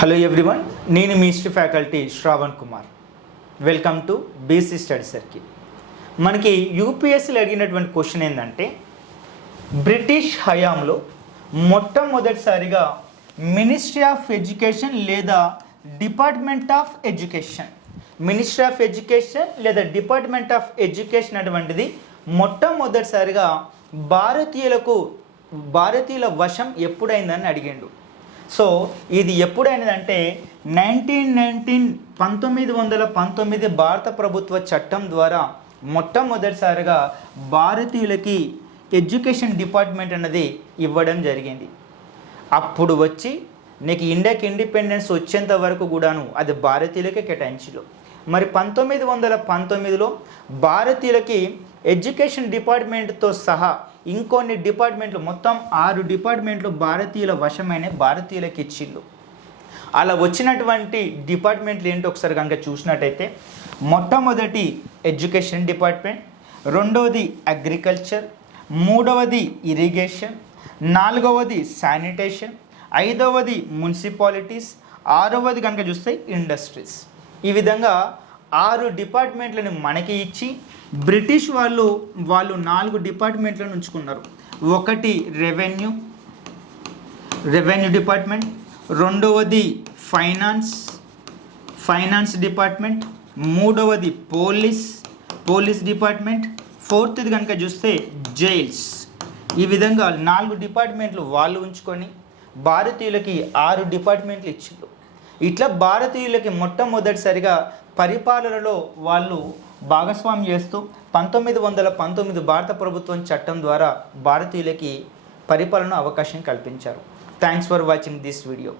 Hello everyone, నేను మీ history faculty Shravan Kumar. Welcome to BC study circle. మనకి యూపీఎస్సీలో అడిగినటువంటి క్వశ్చన్ ఏంటంటే, బ్రిటిష్ హయాంలో మొట్టమొదటిసారిగా మినిస్ట్రీ ఆఫ్ ఎడ్యుకేషన్ లేదా department of education department of education అటువంటిది మొట్టమొదటిసారిగా భారతీయుల వశం ఎప్పుడైందని అడిగిండు. సో ఇది ఎప్పుడైనదంటే 1919 భారత ప్రభుత్వ చట్టం ద్వారా మొట్టమొదటిసారిగా భారతీయులకి ఎడ్యుకేషన్ డిపార్ట్మెంట్ అన్నది ఇవ్వడం జరిగింది. అప్పుడు వచ్చి నీకు ఇండియాకి ఇండిపెండెన్స్ వచ్చేంత వరకు కూడాను అది భారతీయులకే కేటాయించారు. మరి 1919లో భారతీయులకి ఎడ్యుకేషన్ డిపార్ట్మెంట్తో సహా ఇంకొన్ని డిపార్ట్మెంట్లు, మొత్తం 6 డిపార్ట్మెంట్లు భారతీయుల వశమైన భారతీయులకి ఇచ్చిళ్ళు. అలా వచ్చినటువంటి డిపార్ట్మెంట్లు ఏంటో ఒకసారి కనుక చూసినట్టయితే, మొట్టమొదటి ఎడ్యుకేషన్ డిపార్ట్మెంట్, రెండవది అగ్రికల్చర్, మూడవది ఇరిగేషన్, నాలుగవది శానిటేషన్, ఐదవది మున్సిపాలిటీస్, ఆరవది కనుక చూస్తే ఇండస్ట్రీస్. ఈ విధంగా 6 డిపార్ట్మెంట్లను మనకి ఇచ్చి బ్రిటిష్ వాళ్ళు 4 డిపార్ట్మెంట్లను ఉంచుకున్నారు. ఒకటి రెవెన్యూ డిపార్ట్మెంట్, రెండవది ఫైనాన్స్ డిపార్ట్మెంట్, మూడవది పోలీస్ డిపార్ట్మెంట్, ఫోర్త్ది కనుక చూస్తే జైల్స్. ఈ విధంగా 4 డిపార్ట్మెంట్లు వాళ్ళు ఉంచుకొని భారతీయులకి 6 డిపార్ట్మెంట్లు ఇచ్చిండ్రు. ఇట్లా భారతీయులకి మొట్టమొదటిసారిగా పరిపాలనలో వాళ్ళు భాగస్వామ్యం చేస్తూ 1919 భారత ప్రభుత్వం చట్టం ద్వారా భారతీయులకి పరిపాలన అవకాశం కల్పించారు. Thanks for watching this video.